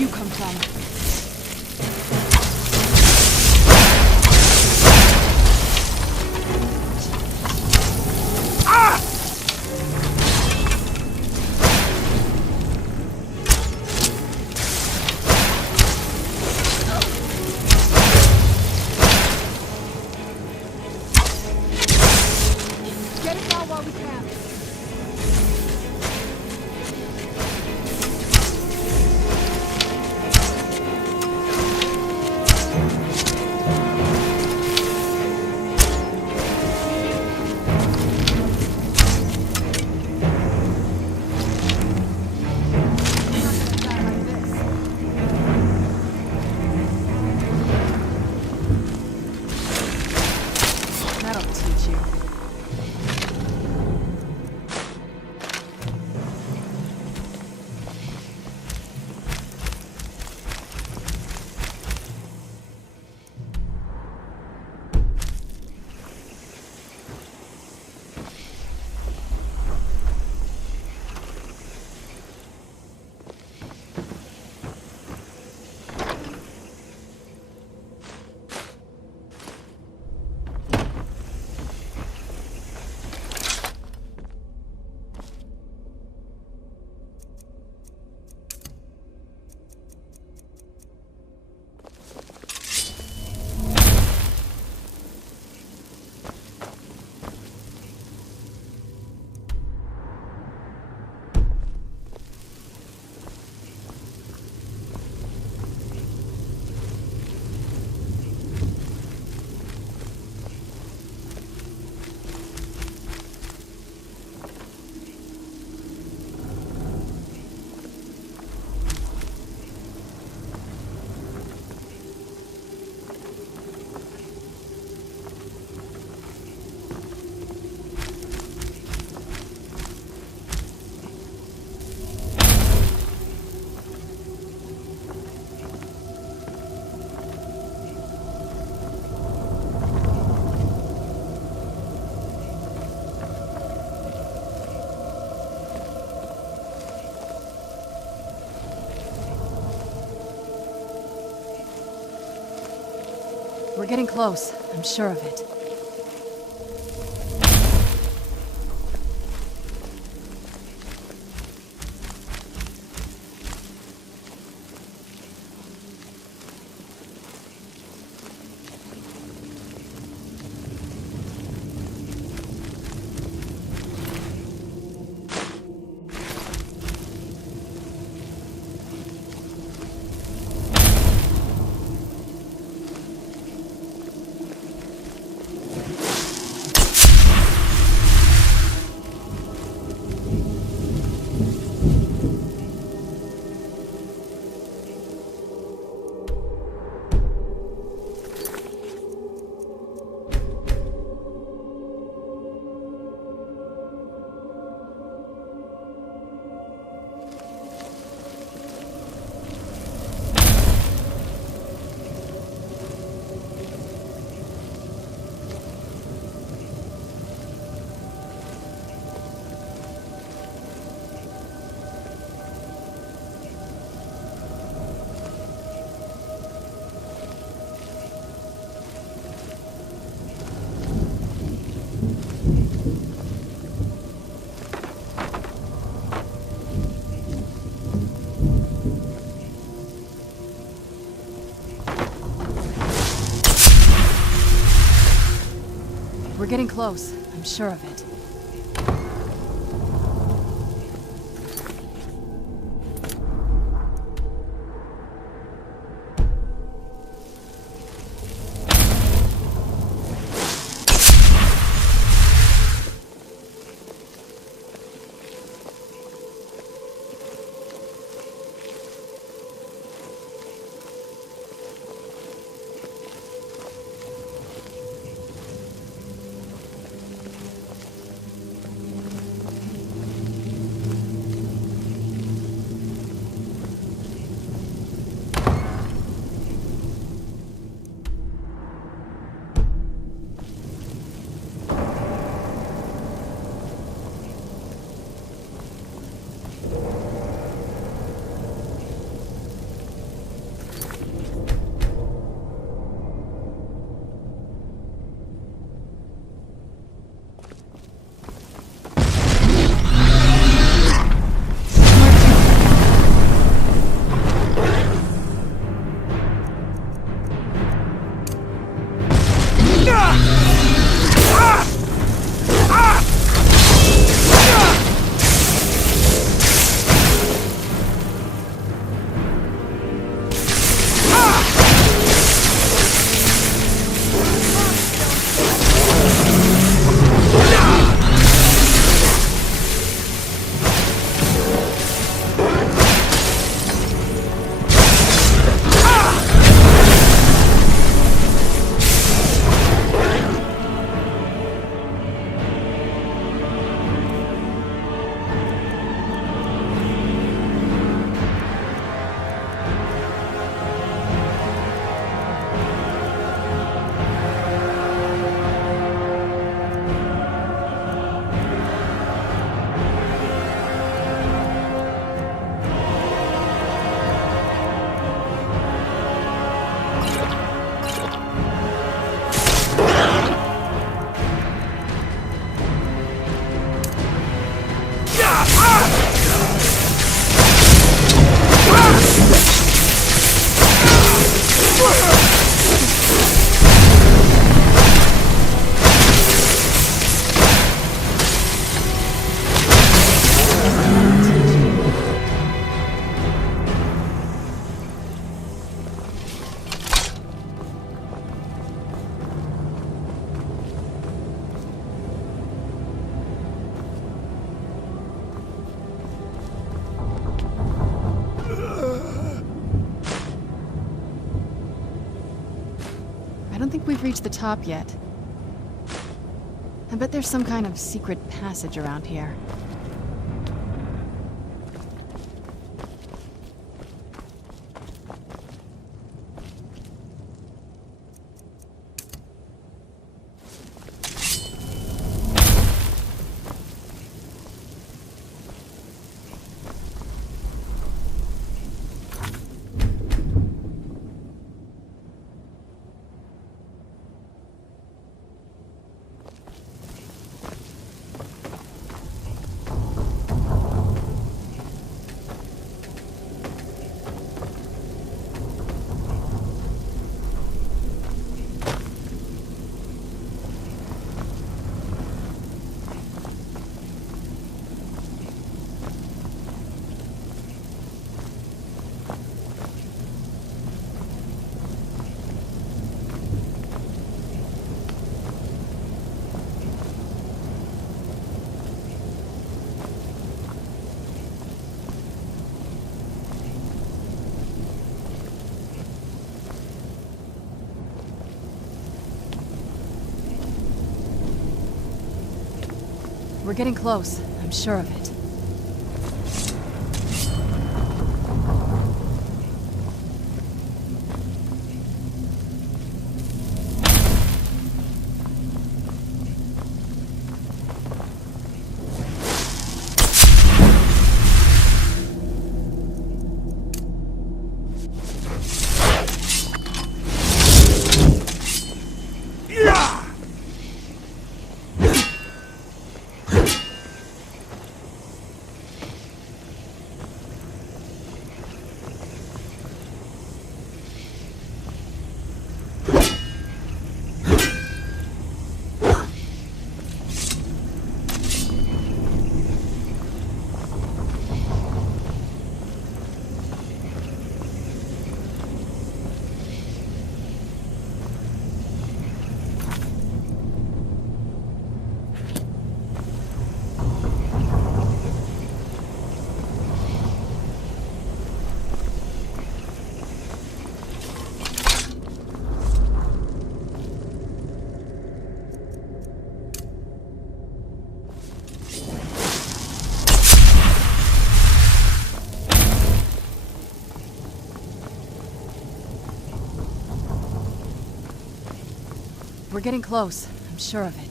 you come from? Get it out while we can. That'll teach you. We're getting close. I'm sure of it. We're getting close. I'm sure of it. don't think we've reached the top yet. I bet there's some kind of secret passage around here. We're getting close. I'm sure of it. We're getting close. I'm sure of it.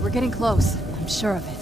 We're getting close. I'm sure of it.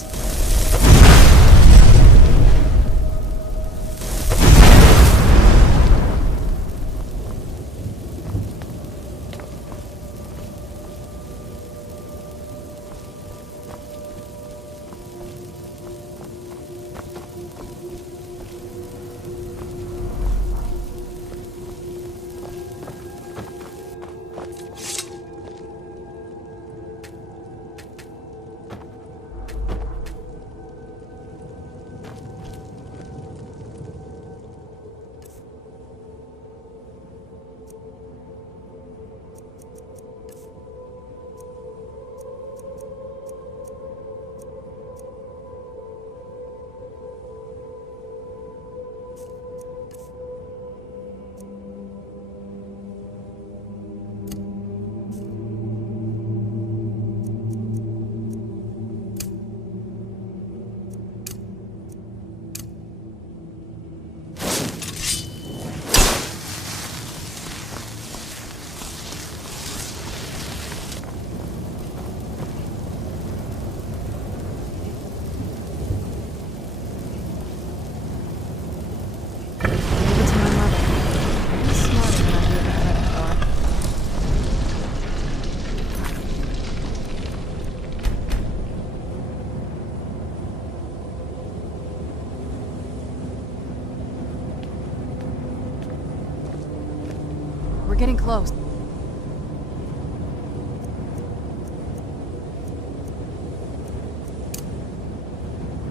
We're getting close.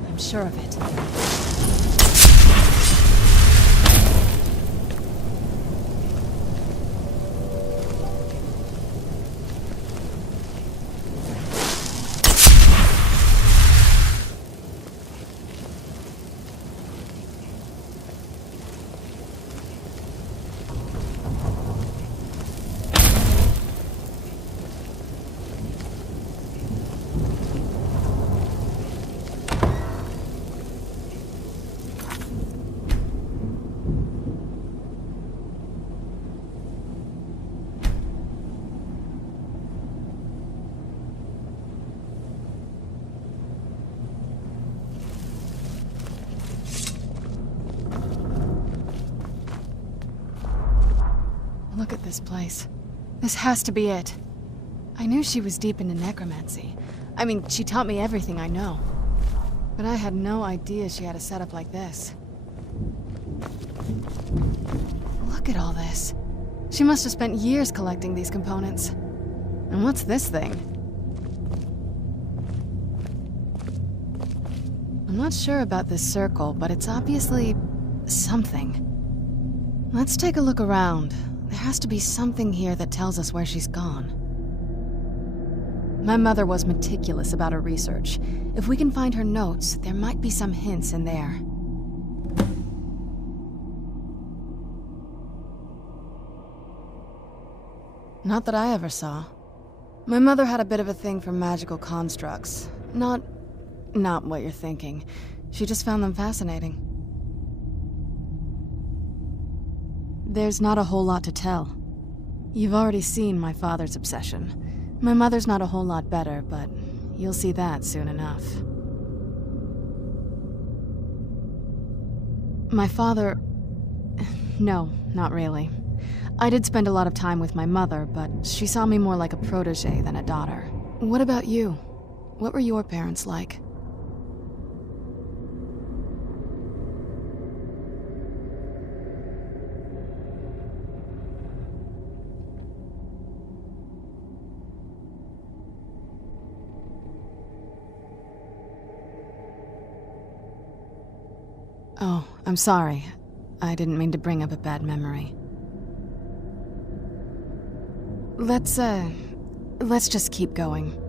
I'm sure of it. Look at this place. This has to be it. I knew she was deep into necromancy. I mean, she taught me everything I know. But I had no idea she had a setup like this. Look at all this. She must have spent years collecting these components. And what's this thing? I'm not sure about this circle, but it's obviously something. Let's take a look around. There has to be something here that tells us where she's gone. My mother was meticulous about her research. If we can find her notes, there might be some hints in there. Not that I ever saw. My mother had a bit of a thing for magical constructs. Not what you're thinking. She just found them fascinating. There's not a whole lot to tell. You've already seen my father's obsession. My mother's not a whole lot better, but you'll see that soon enough. My father... No, not really. I did spend a lot of time with my mother, but she saw me more like a protege than a daughter. What about you? What were your parents like? Oh, I'm sorry. I didn't mean to bring up a bad memory. Let's just keep going.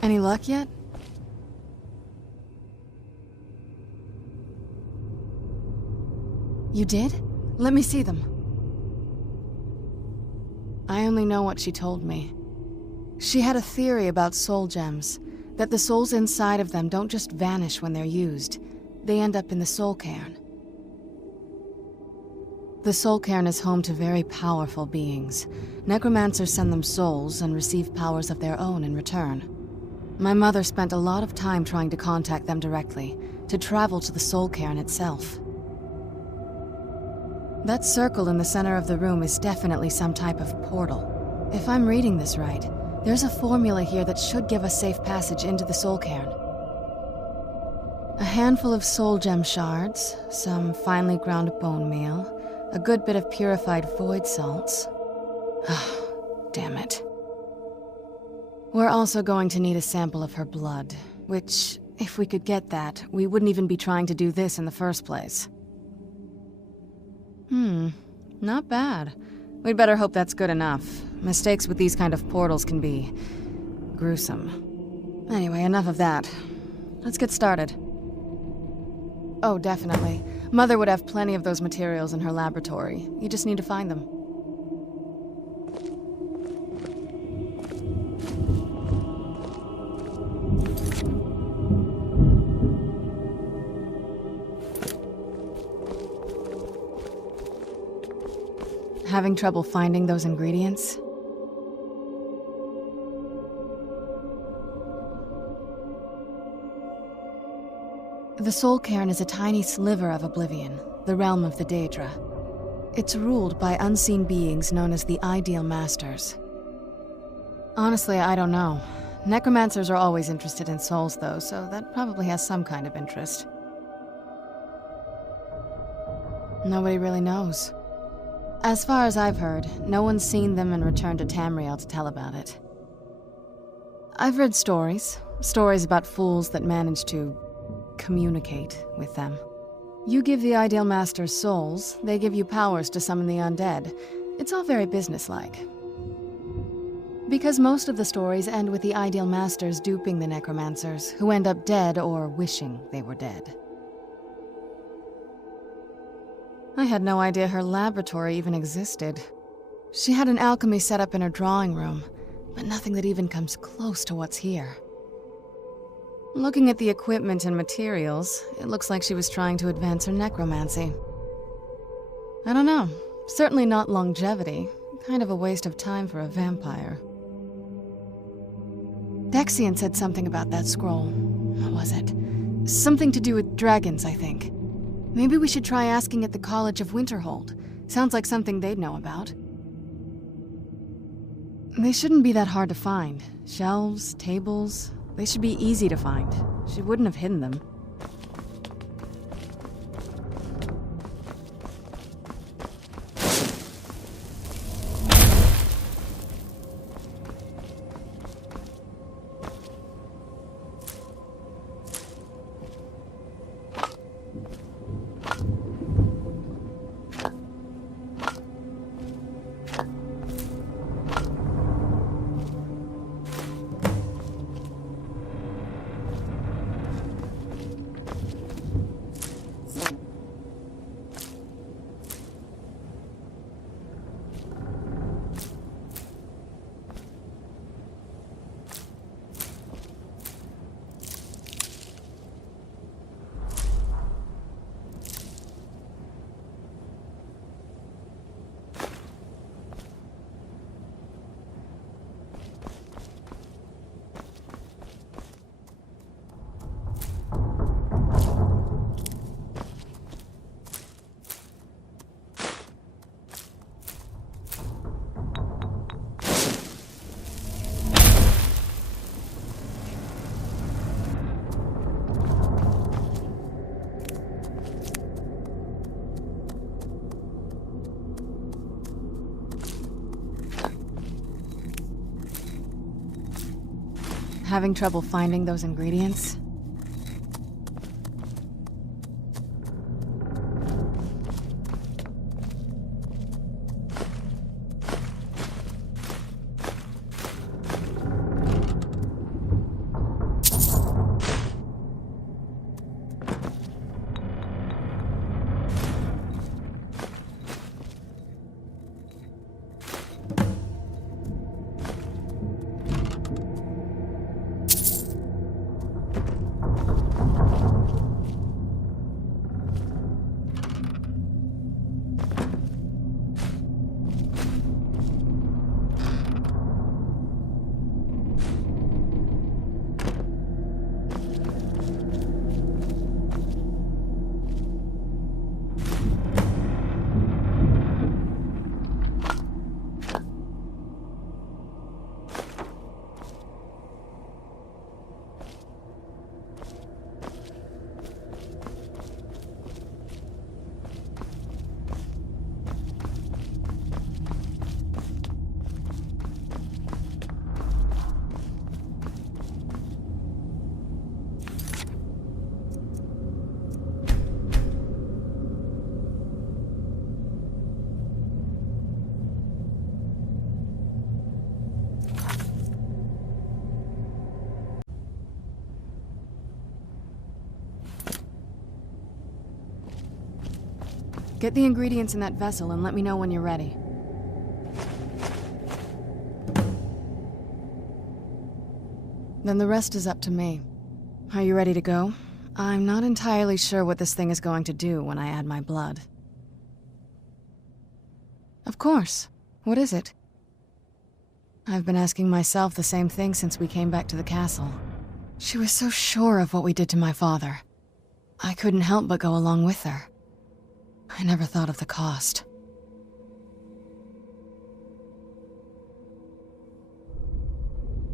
Any luck yet? You did? Let me see them. I only know what she told me. She had a theory about soul gems, that the souls inside of them don't just vanish when they're used. They end up in the soul cairn. The soul cairn is home to very powerful beings. Necromancers send them souls and receive powers of their own in return. My mother spent a lot of time trying to contact them directly, to travel to the soul cairn itself. That circle in the center of the room is definitely some type of portal. If I'm reading this right, there's a formula here that should give us safe passage into the soul cairn. A handful of soul gem shards, some finely ground bone meal, a good bit of purified void salts. Ah, damn it. We're also going to need a sample of her blood, which, if we could get that, we wouldn't even be trying to do this in the first place. Not bad. We'd better hope that's good enough. Mistakes with these kind of portals can be gruesome. Anyway, enough of that. Let's get started. Oh, definitely. Mother would have plenty of those materials in her laboratory. You just need to find them. Having trouble finding those ingredients? The soul cairn is a tiny sliver of oblivion, the realm of the Daedra. It's ruled by unseen beings known as the Ideal Masters. Honestly, I don't know. Necromancers are always interested in souls, though, so that probably has some kind of interest. Nobody really knows. As far as I've heard, no one's seen them and returned to Tamriel to tell about it. I've read stories. Stories about fools that manage to communicate with them. You give the Ideal Masters souls, they give you powers to summon the undead. It's all very businesslike. Because most of the stories end with the Ideal Masters duping the necromancers, who end up dead or wishing they were dead. I had no idea her laboratory even existed. She had an alchemy set up in her drawing room, but nothing that even comes close to what's here. Looking at the equipment and materials, it looks like she was trying to advance her necromancy. I don't know, certainly not longevity. Kind of a waste of time for a vampire. Dexian said something about that scroll. What was it? Something to do with dragons, I think. Maybe we should try asking at the College of Winterhold. Sounds like something they'd know about. They shouldn't be that hard to find. Shelves, tables, they should be easy to find. She wouldn't have hidden them. Having trouble finding those ingredients? Get the ingredients in that vessel and let me know when you're ready. Then the rest is up to me. Are you ready to go? I'm not entirely sure what this thing is going to do when I add my blood. Of course. What is it? I've been asking myself the same thing since we came back to the castle. She was so sure of what we did to my father. I couldn't help but go along with her. I never thought of the cost.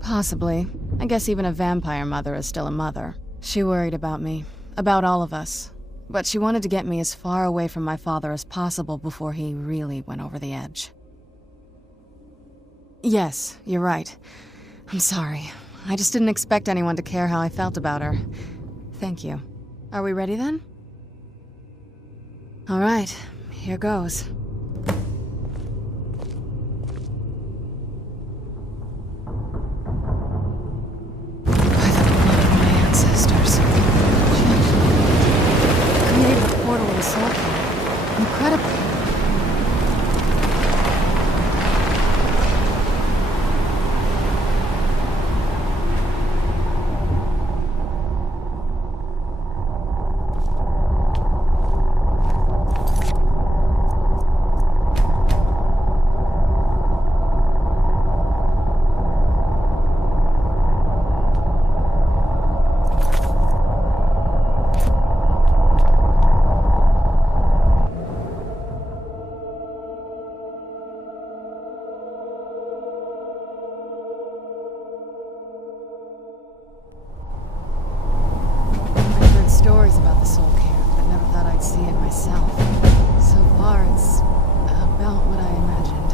Possibly. I guess even a vampire mother is still a mother. She worried about me, about all of us. But she wanted to get me as far away from my father as possible before he really went over the edge. Yes, you're right. I'm sorry. I just didn't expect anyone to care how I felt about her. Thank you. Are we ready then? All right, here goes. By the blood of my ancestors. She actually created a portal to the Soul King. Incredible. Stories about the Soul King, but never thought I'd see it myself. So far, it's about what I imagined.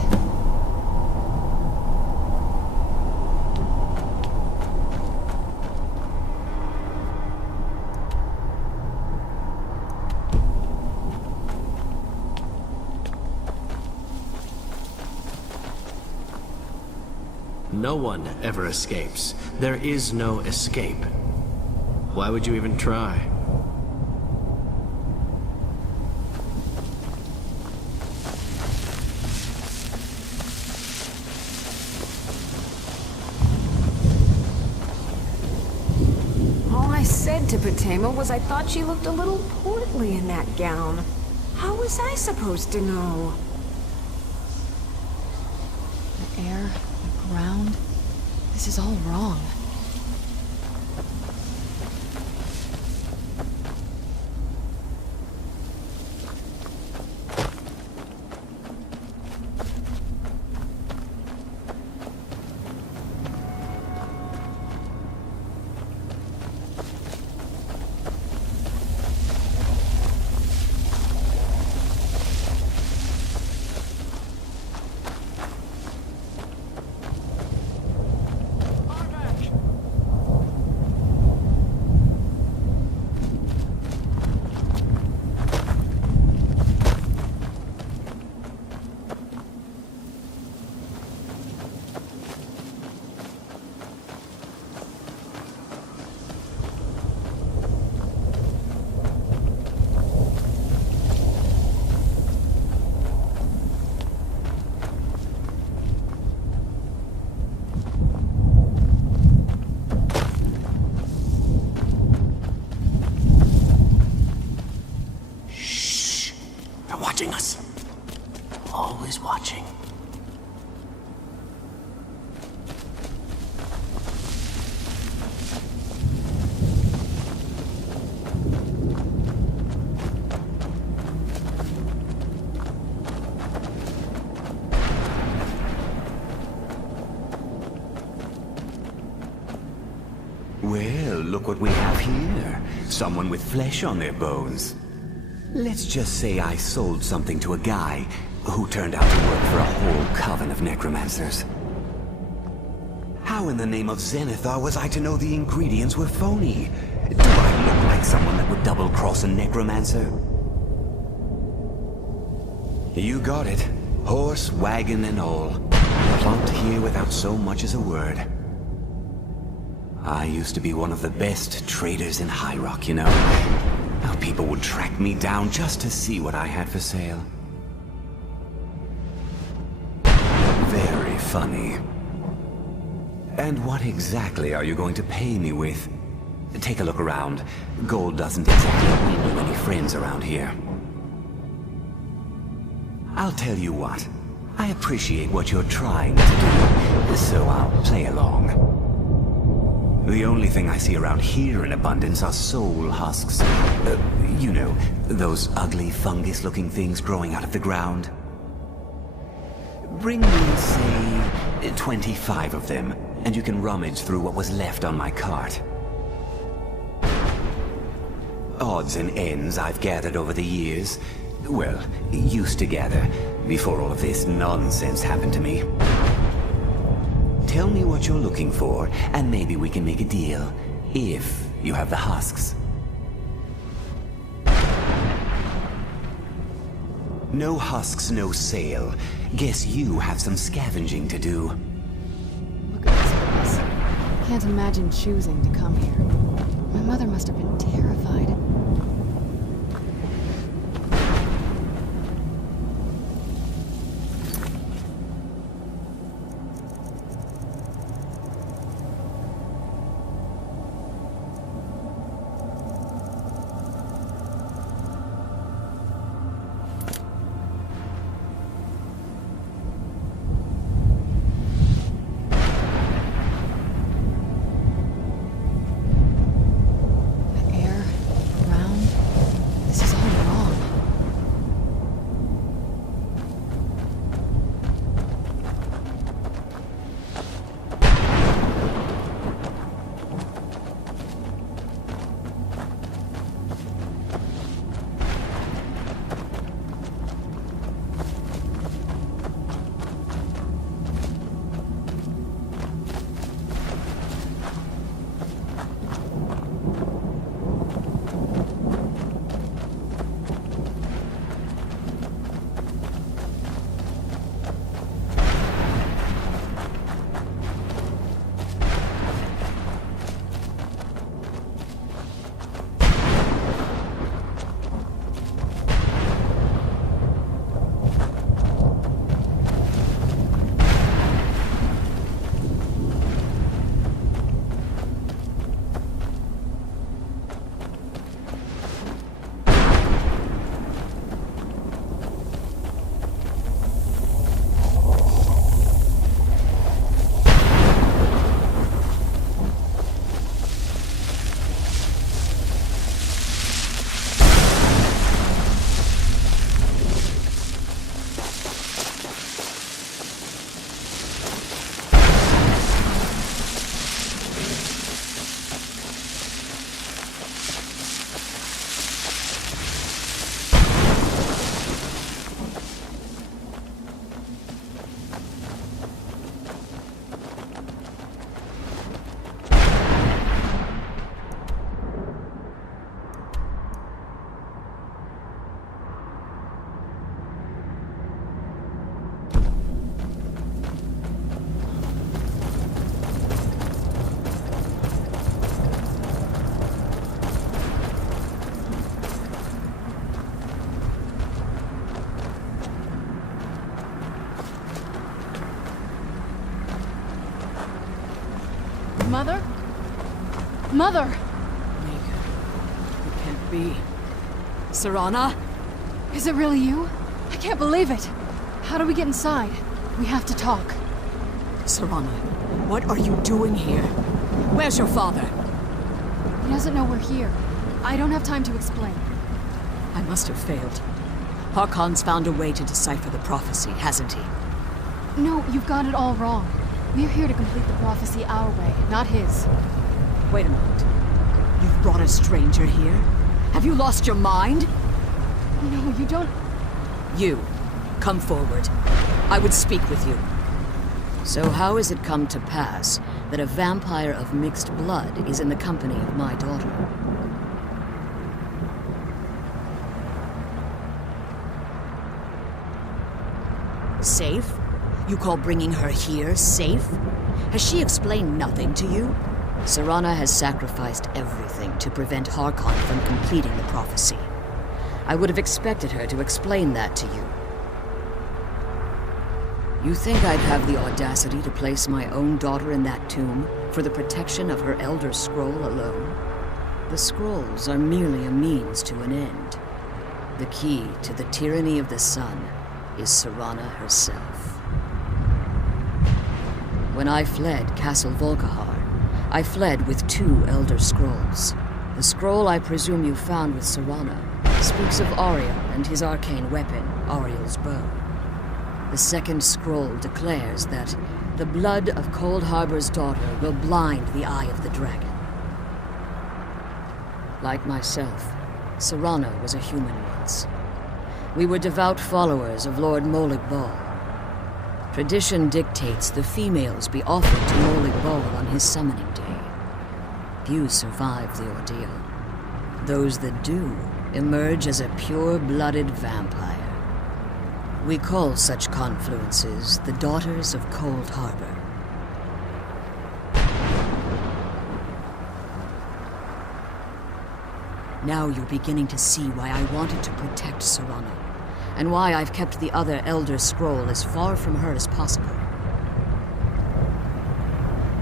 No one ever escapes. There is no escape. Why would you even try? All I said to Patema was I thought she looked a little portly in that gown. How was I supposed to know? The air, the ground, this is all wrong. Watching us. Always watching. Well, look what we have here. Someone with flesh on their bones. Let's just say I sold something to a guy who turned out to work for a whole coven of necromancers. How in the name of Zenithar was I to know the ingredients were phony? Do I look like someone that would double-cross a necromancer? You got it. Horse, wagon, and all. Plumped here without so much as a word. I used to be one of the best traders in High Rock, you know. How people would track me down just to see what I had for sale. Very funny. And what exactly are you going to pay me with? Take a look around. Gold doesn't exactly win you any friends around here. I'll tell you what. I appreciate what you're trying to do, so I'll play along. The only thing I see around here in abundance are soul husks. You know, those ugly fungus-looking things growing out of the ground. Bring me, say, 25 of them, and you can rummage through what was left on my cart. Odds and ends I've gathered over the years. Well, used to gather, before all of this nonsense happened to me. Tell me what you're looking for, and maybe we can make a deal. If you have the husks. No husks, no sale. Guess you have some scavenging to do. Look at this place. Can't imagine choosing to come here. My mother must have been terrified. Mother? Mother! Mika, it can't be. Serana? Is it really you? I can't believe it. How do we get inside? We have to talk. Serana, what are you doing here? Where's your father? He doesn't know we're here. I don't have time to explain. I must have failed. Harkon's found a way to decipher the prophecy, hasn't he? No, you've got it all wrong. We're here to complete the prophecy our way, not his. Wait a minute. You've brought a stranger here? Have you lost your mind? No, you don't... You, come forward. I would speak with you. So how has it come to pass that a vampire of mixed blood is in the company of my daughter? Safe? You call bringing her here safe? Has she explained nothing to you? Serana has sacrificed everything to prevent Harkon from completing the prophecy. I would have expected her to explain that to you. You think I'd have the audacity to place my own daughter in that tomb for the protection of her Elder Scroll alone? The scrolls are merely a means to an end. The key to the tyranny of the sun is Serana herself. When I fled Castle Volkihar, I fled with 2 Elder Scrolls. The scroll I presume you found with Serana speaks of Ariel and his arcane weapon, Ariel's bow. The second scroll declares that the blood of Cold Harbor's daughter will blind the eye of the dragon. Like myself, Serana was a human once. We were devout followers of Lord Molag Bal. Tradition dictates the females be offered to Molig Bol on his summoning day. Few survive the ordeal. Those that do emerge as a pure-blooded vampire. We call such confluences the Daughters of Cold Harbor. Now you're beginning to see why I wanted to protect Serana, and why I've kept the other Elder Scroll as far from her as possible.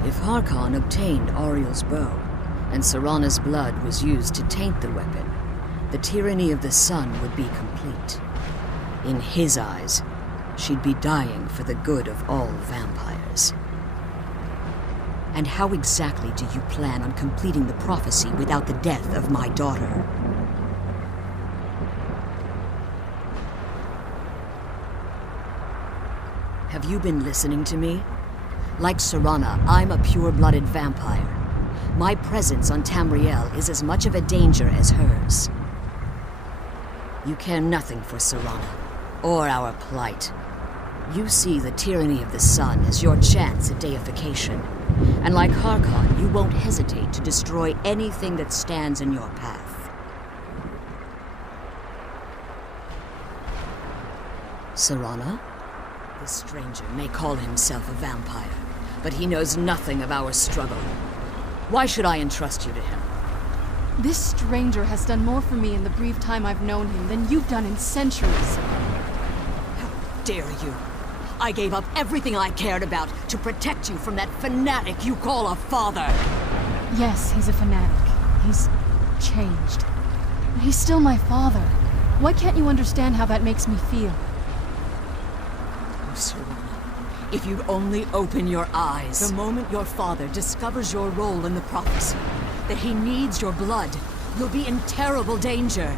If Harkon obtained Ariel's bow, and Serana's blood was used to taint the weapon, the tyranny of the sun would be complete. In his eyes, she'd be dying for the good of all vampires. And how exactly do you plan on completing the prophecy without the death of my daughter? Have you been listening to me? Like Serana, I'm a pure-blooded vampire. My presence on Tamriel is as much of a danger as hers. You care nothing for Serana, or our plight. You see the tyranny of the sun as your chance at deification. And like Harkon, you won't hesitate to destroy anything that stands in your path. Serana? This stranger may call himself a vampire, but he knows nothing of our struggle. Why should I entrust you to him? This stranger has done more for me in the brief time I've known him than you've done in centuries. How dare you! I gave up everything I cared about to protect you from that fanatic you call a father! Yes, he's a fanatic. He's changed. But he's still my father. Why can't you understand how that makes me feel? Oh, Serana, if you'd only open your eyes. The moment your father discovers your role in the prophecy, that he needs your blood, you'll be in terrible danger.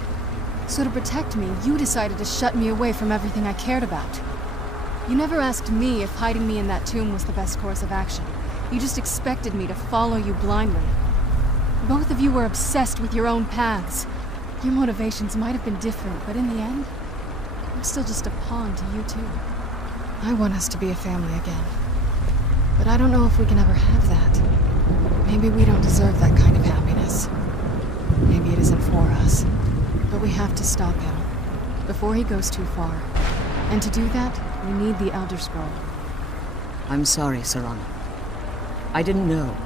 So to protect me, you decided to shut me away from everything I cared about. You never asked me if hiding me in that tomb was the best course of action. You just expected me to follow you blindly. Both of you were obsessed with your own paths. Your motivations might have been different, but in the end, I'm still just a pawn to you two. I want us to be a family again. But I don't know if we can ever have that. Maybe we don't deserve that kind of happiness. Maybe it isn't for us. But we have to stop him, before he goes too far. And to do that, we need the Elder Scroll. I'm sorry, Serana. I didn't know.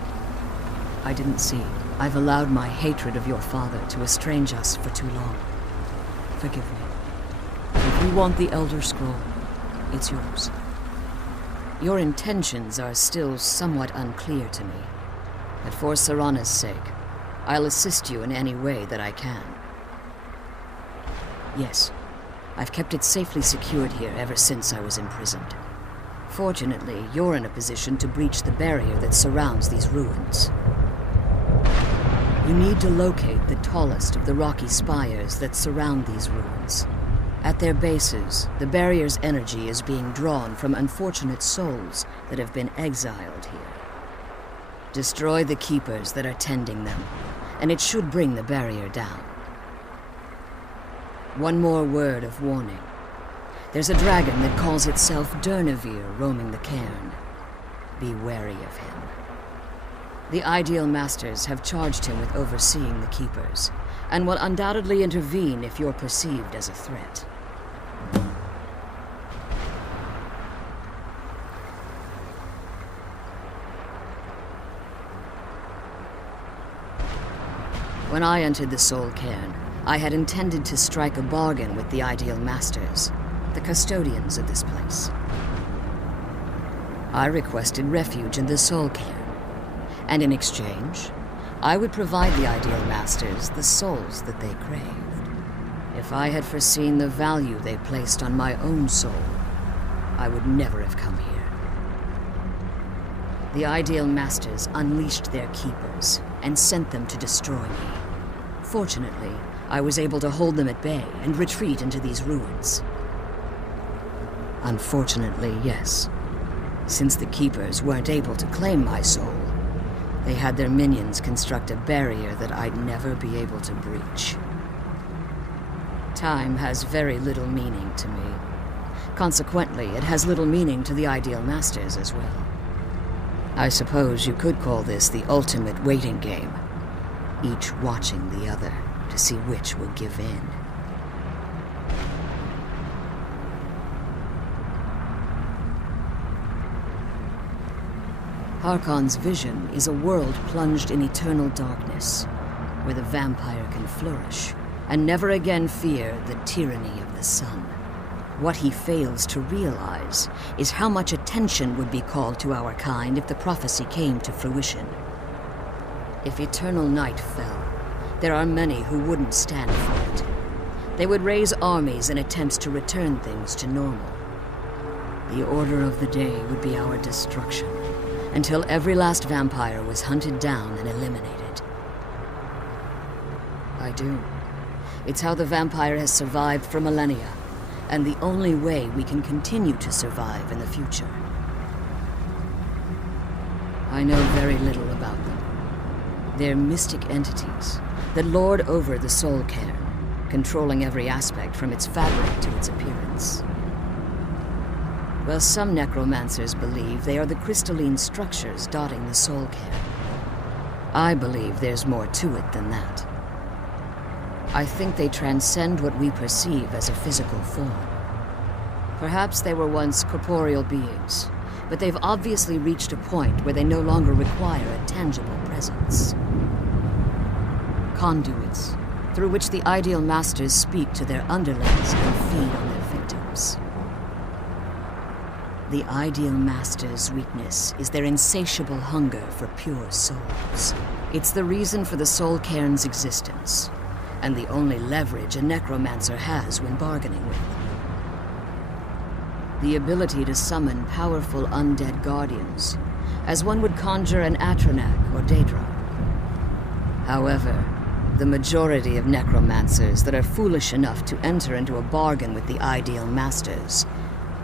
I didn't see. I've allowed my hatred of your father to estrange us for too long. Forgive me. If you want the Elder Scroll, it's yours. Your intentions are still somewhat unclear to me, but for Serana's sake, I'll assist you in any way that I can. Yes, I've kept it safely secured here ever since I was imprisoned. Fortunately, you're in a position to breach the barrier that surrounds these ruins. You need to locate the tallest of the rocky spires that surround these ruins. At their bases, the barrier's energy is being drawn from unfortunate souls that have been exiled here. Destroy the keepers that are tending them, and it should bring the barrier down. One more word of warning. There's a dragon that calls itself Durnevere roaming the cairn. Be wary of him. The Ideal Masters have charged him with overseeing the keepers, and will undoubtedly intervene if you're perceived as a threat. When I entered the Soul Cairn, I had intended to strike a bargain with the Ideal Masters, the custodians of this place. I requested refuge in the Soul Cairn, and in exchange, I would provide the Ideal Masters the souls that they craved. If I had foreseen the value they placed on my own soul, I would never have come here. The Ideal Masters unleashed their keepers and sent them to destroy me. Fortunately, I was able to hold them at bay and retreat into these ruins. Unfortunately, yes. Since the keepers weren't able to claim my soul, they had their minions construct a barrier that I'd never be able to breach. Time has very little meaning to me. Consequently, it has little meaning to the Ideal Masters as well. I suppose you could call this the ultimate waiting game, each watching the other to see which will give in. Harkon's vision is a world plunged in eternal darkness, where the vampire can flourish and never again fear the tyranny of the sun. What he fails to realize is how much attention would be called to our kind if the prophecy came to fruition. If eternal night fell, there are many who wouldn't stand for it. They would raise armies in attempts to return things to normal. The order of the day would be our destruction, until every last vampire was hunted down and eliminated. I do. It's how the vampire has survived for millennia, and the only way we can continue to survive in the future. I know very little about them. They're mystic entities that lord over the soul cairn, controlling every aspect from its fabric to its appearance. Well, some necromancers believe they are the crystalline structures dotting the soul cairn. I believe there's more to it than that. I think they transcend what we perceive as a physical form. Perhaps they were once corporeal beings, but they've obviously reached a point where they no longer require a tangible presence. Conduits, through which the Ideal Masters speak to their underlings and feed on their victims. The Ideal Masters' weakness is their insatiable hunger for pure souls. It's the reason for the Soul Cairn's existence, and the only leverage a necromancer has when bargaining with them. The ability to summon powerful undead guardians, as one would conjure an Atronak or Daedra. However, the majority of necromancers that are foolish enough to enter into a bargain with the Ideal Masters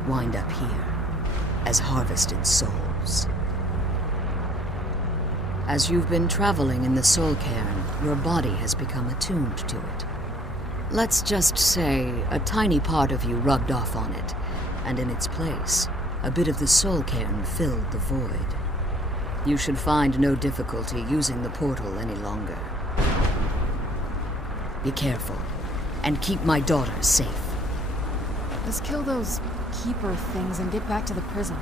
wind up here as harvested souls. As you've been traveling in the Soul Cairn, your body has become attuned to it. Let's just say a tiny part of you rubbed off on it, and in its place, a bit of the Soul Cairn filled the void. You should find no difficulty using the portal any longer. Be careful, and keep my daughter safe. Let's kill those keeper things and get back to the prison.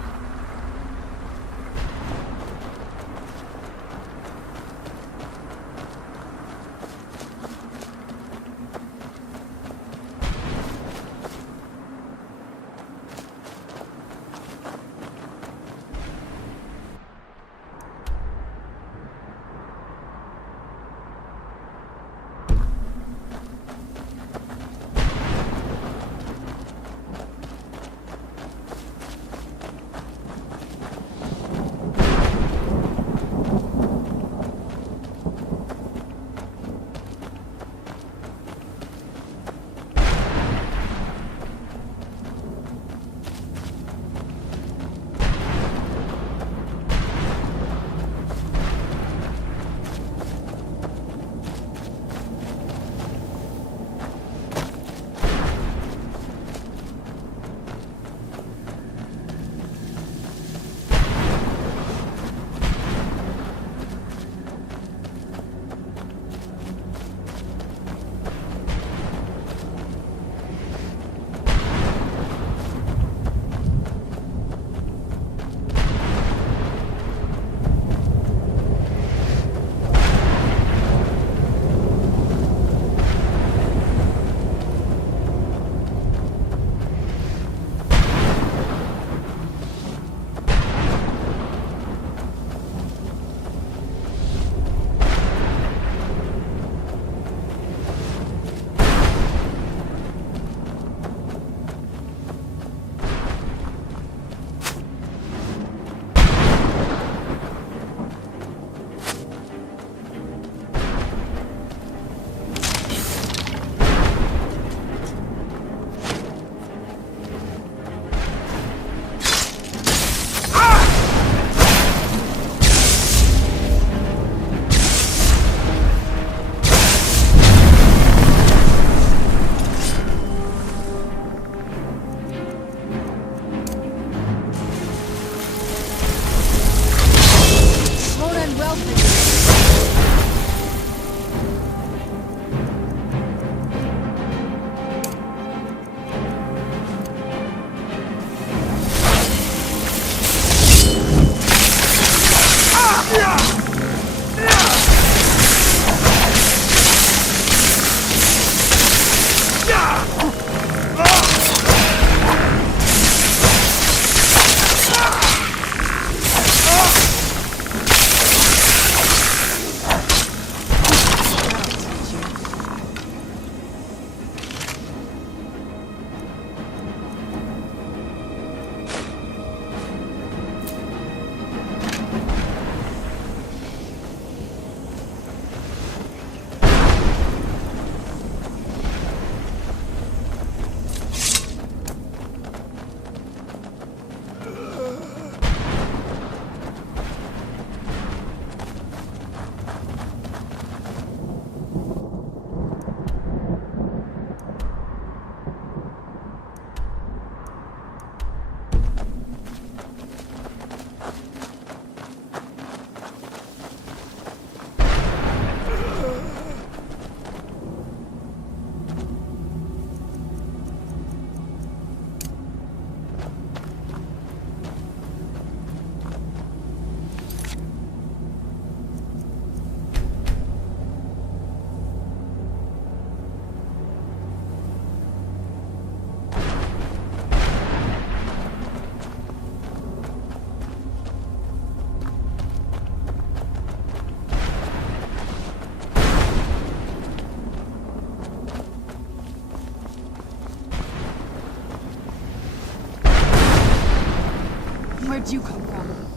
Where'd you come from?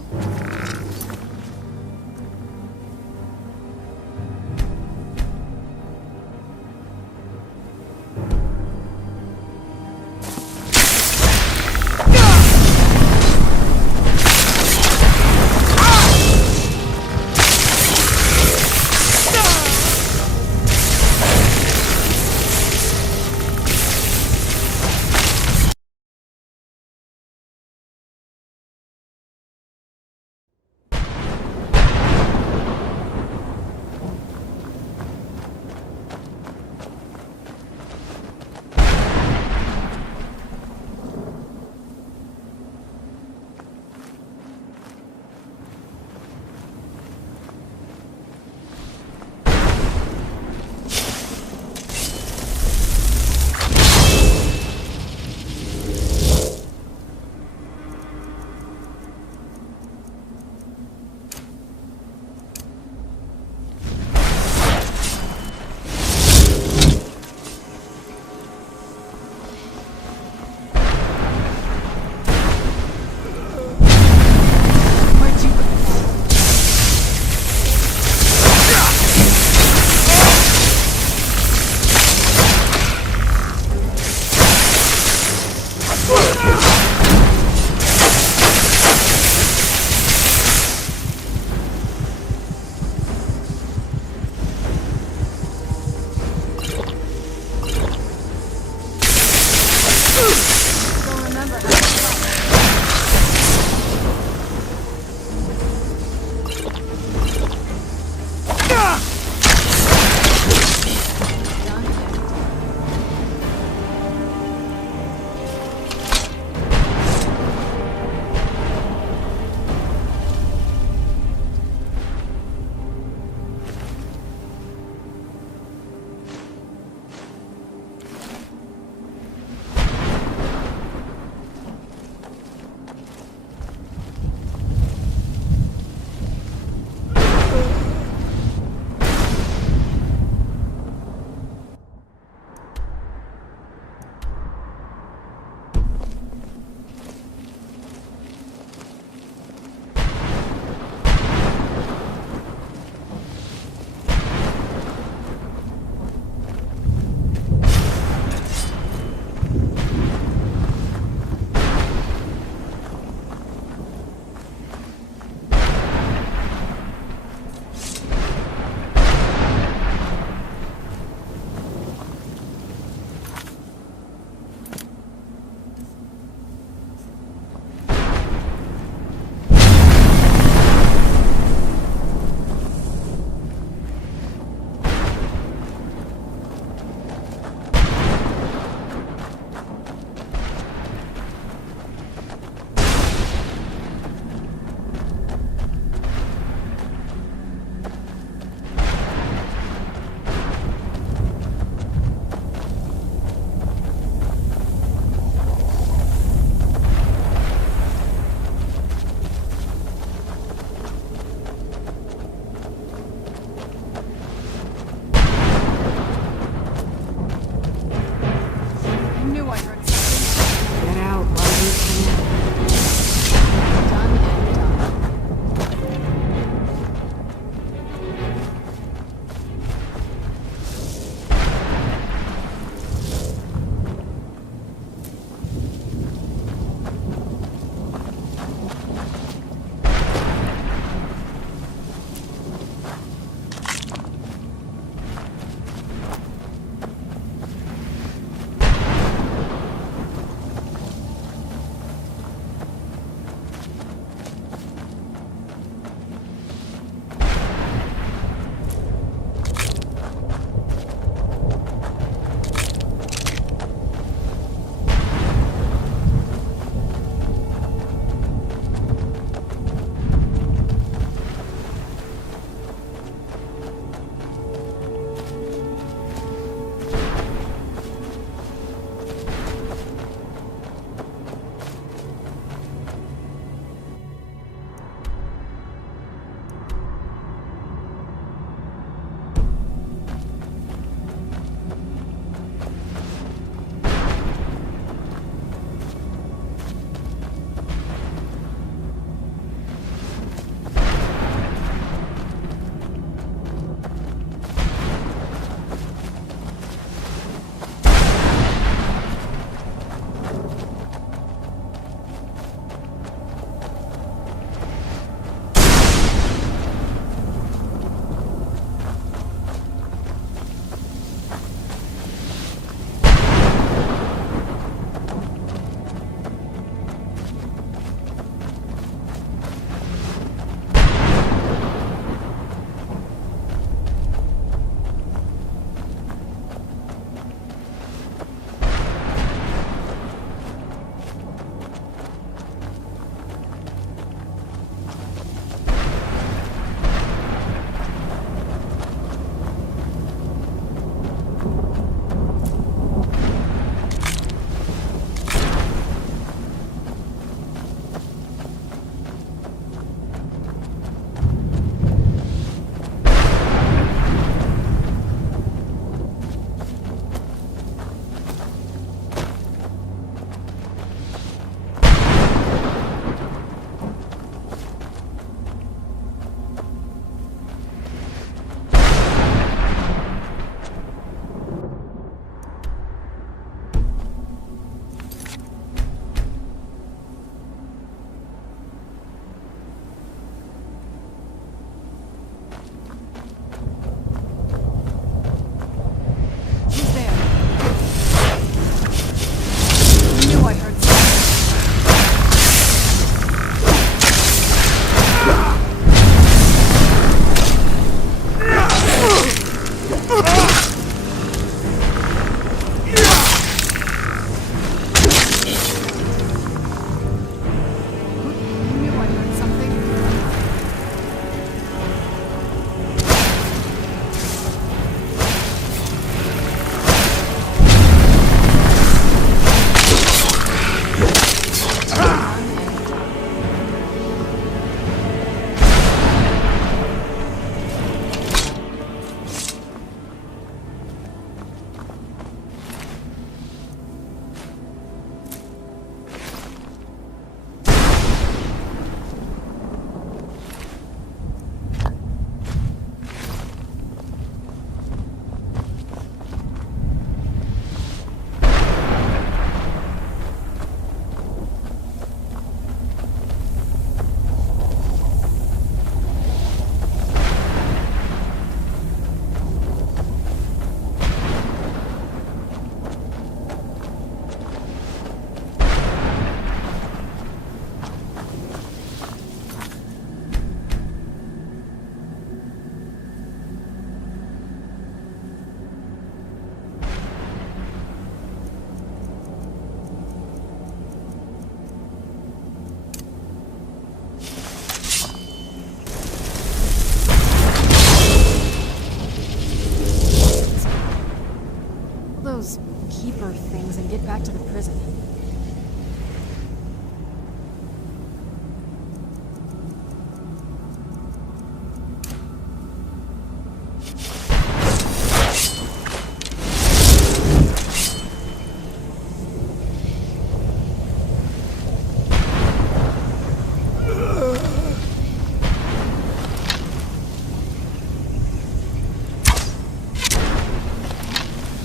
those keeper things and get back to the prison.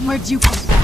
Where'd you come from?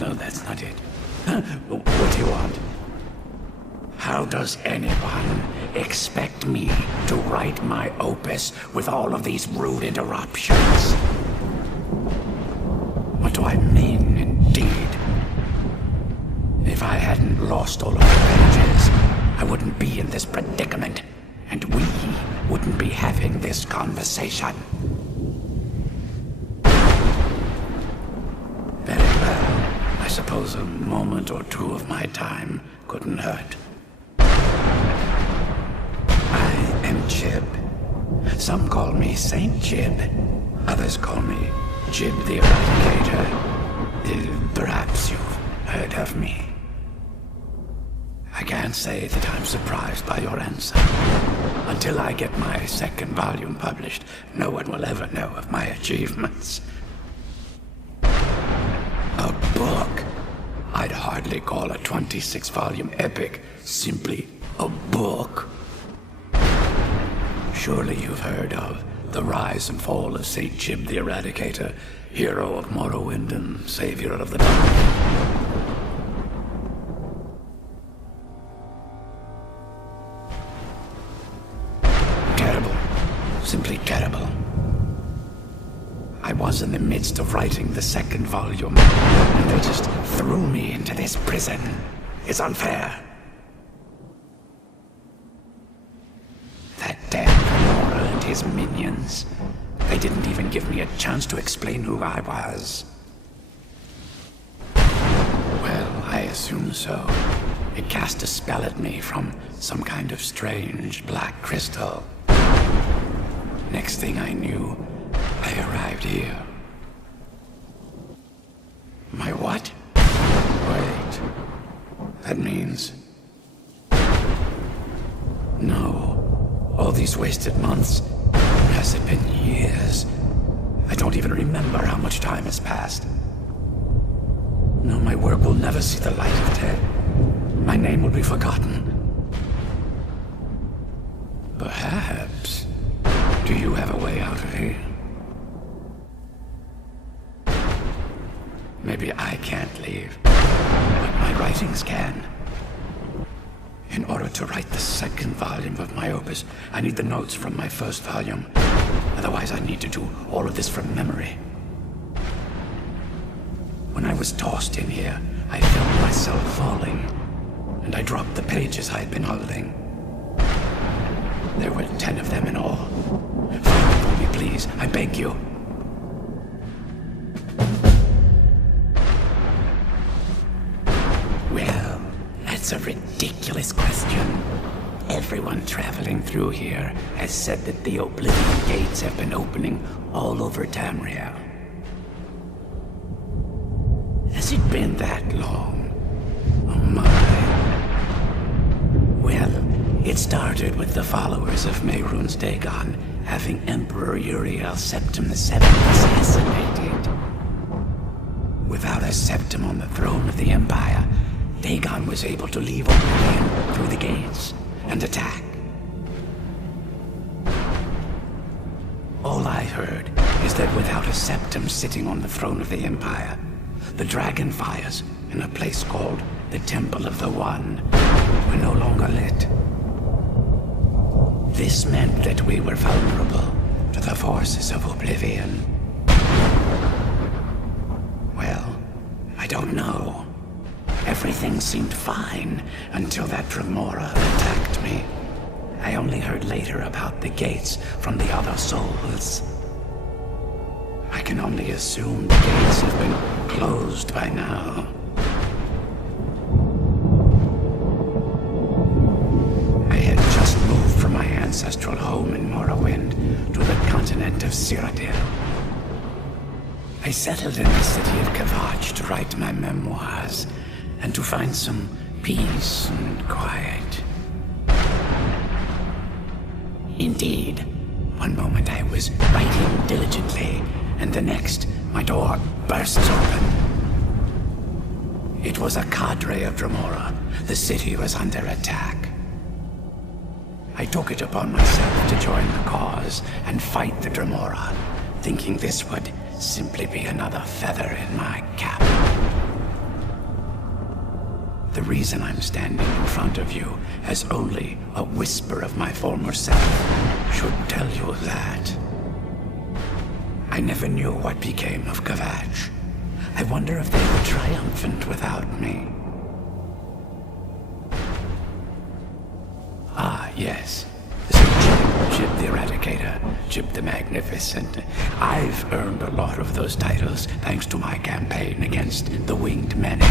No, that's not it. What do you want? How does anyone expect me to write my opus with all of these rude interruptions? What do I mean, indeed? If I hadn't lost all of the pages, I wouldn't be in this predicament, and we wouldn't be having this conversation. Very well. I suppose a moment or two of my time couldn't hurt. I am Jib. Some call me Saint Jib. Others call me Jib the Eradicator. Perhaps you've heard of me. I can't say that I'm surprised by your answer. Until I get my second volume published, no one will ever know of my achievements. A book? I'd hardly call a 26-volume epic simply a book. Surely you've heard of the rise and fall of St. Jib the Eradicator, hero of Morrowind and savior of the dark. Simply terrible. I was in the midst of writing the second volume, and they just threw me into this prison. It's unfair. That damn Nora and his minions. They didn't even give me a chance to explain who I was. Well, I assume so. It cast a spell at me from some kind of strange black crystal. next thing I knew, I arrived here. My what? Wait. That means... No. All these wasted months. Has it been years? I don't even remember how much time has passed. No, my work will never see the light of day. My name will be forgotten. Perhaps. Do you have a way out of here? Maybe I can't leave, but my writings can. In order to write the second volume of my opus, I need the notes from my first volume. Otherwise, I need to do all of this from memory. When I was tossed in here, I felt myself falling, and I dropped the pages I had been holding. There were 10 of them in all. Find them for me, please. I beg you. Well, that's a ridiculous question. Everyone traveling through here has said that the Oblivion Gates have been opening all over Tamriel. Has it been that long? Oh my. Well, it started with the followers of Mehrunes Dagon having Emperor Uriel Septim VII assassinated. Without a Septim on the throne of the Empire, Dagon was able to leave Oblivion through the gates and attack. All I heard is that without a Septim sitting on the throne of the Empire, the dragon fires in a place called the Temple of the One were no longer lit. This meant that we were vulnerable to the forces of Oblivion. Well, I don't know. Everything seemed fine until that Dremora attacked me. I only heard later about the gates from the other souls. I can only assume the gates have been closed by now. I had just moved from my ancestral home in Morrowind to the continent of Cyrodiil. I settled in the city of Kavach to write my memoirs and to find some peace and quiet. Indeed, one moment I was writing diligently, and the next, my door bursts open. It was a cadre of Dremora. The city was under attack. I took it upon myself to join the cause and fight the Dremora, thinking this would simply be another feather in my cap. The reason I'm standing in front of you as only a whisper of my former self should tell you that. I never knew what became of Kavach. I wonder if they were triumphant without me. Ah, yes. Jib the Eradicator, Jib the Magnificent. I've earned a lot of those titles thanks to my campaign against the Winged Menace.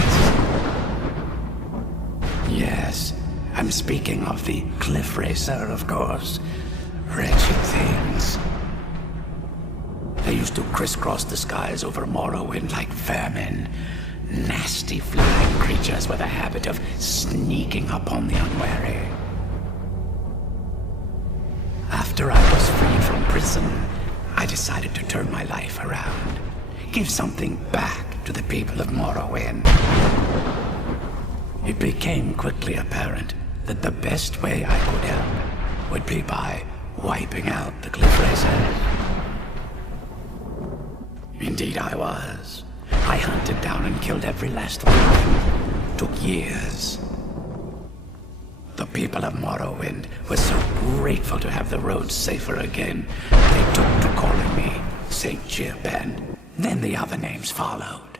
Yes, I'm speaking of the Cliff Racer, of course. Wretched things. They used to crisscross the skies over Morrowind like vermin. Nasty flying creatures with a habit of sneaking up on the unwary. After I was freed from prison, I decided to turn my life around. Give something back to the people of Morrowind. It became quickly apparent that the best way I could help would be by wiping out the Cliff Racers. Indeed I was. I hunted down and killed every last one of them. Took years. The people of Morrowind were so grateful to have the roads safer again, they took to calling me St. Jib, and then the other names followed.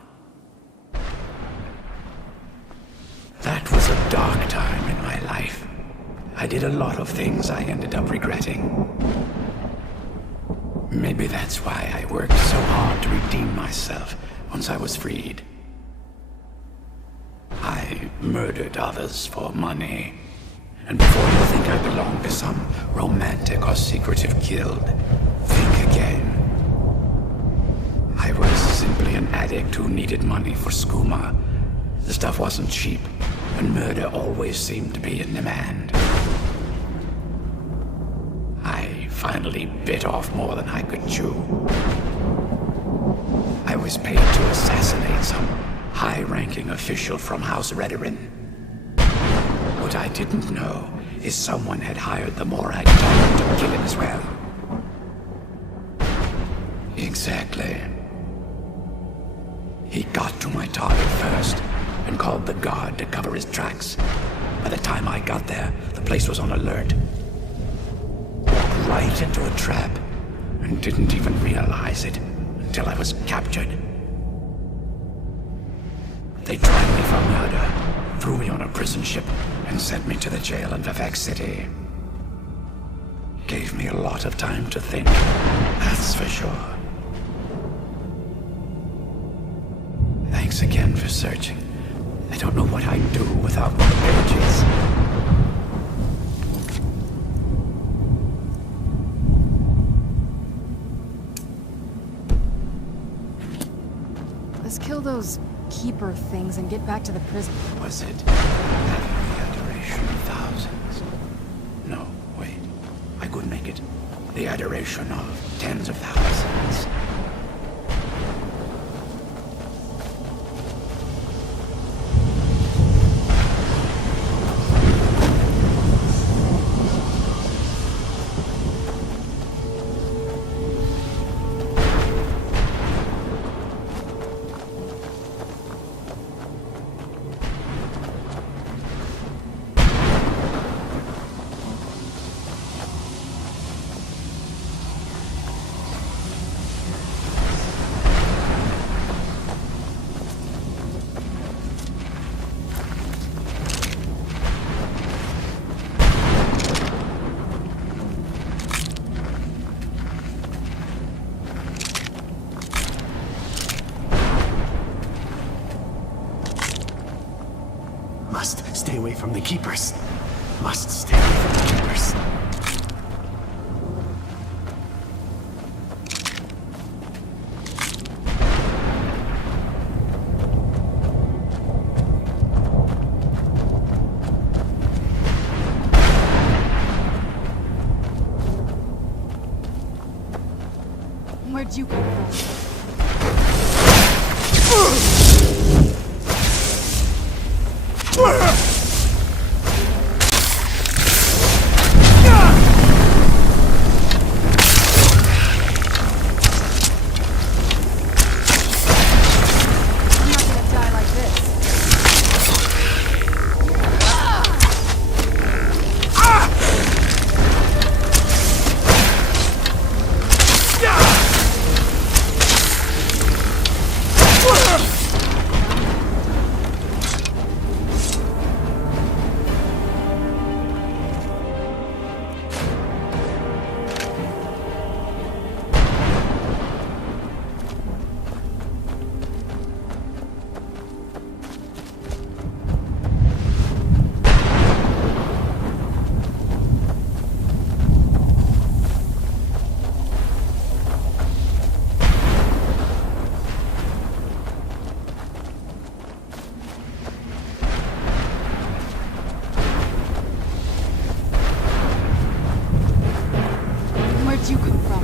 That was a dark time in my life. I did a lot of things I ended up regretting. Maybe that's why I worked so hard to redeem myself once I was freed. I murdered others for money, And before you think I belong to some romantic or secretive guild, think again. I was simply an addict who needed money for skooma. The stuff wasn't cheap, and murder always seemed to be in demand. I finally bit off more than I could chew. I was paid to assassinate some high-ranking official from House Redorin. What I didn't know is someone had hired the Morag Dog to kill him as well. Exactly. He got to my target first and called the guard to cover his tracks. By the time I got there, the place was on alert. Walked right into a trap and didn't even realize it until I was captured. They tried me for murder, threw me on a prison ship, and sent me to the jail in Vivek City. Gave me a lot of time to think, that's for sure. Thanks again for searching. I don't know what I'd do without my pages. Let's kill those keeper things and get back to the prison. Was it having the adoration of thousands? No, wait. I could make it the adoration of tens of thousands. Must stay away from the keepers. Must stay away from the keepers. Where'd you come from? You come from?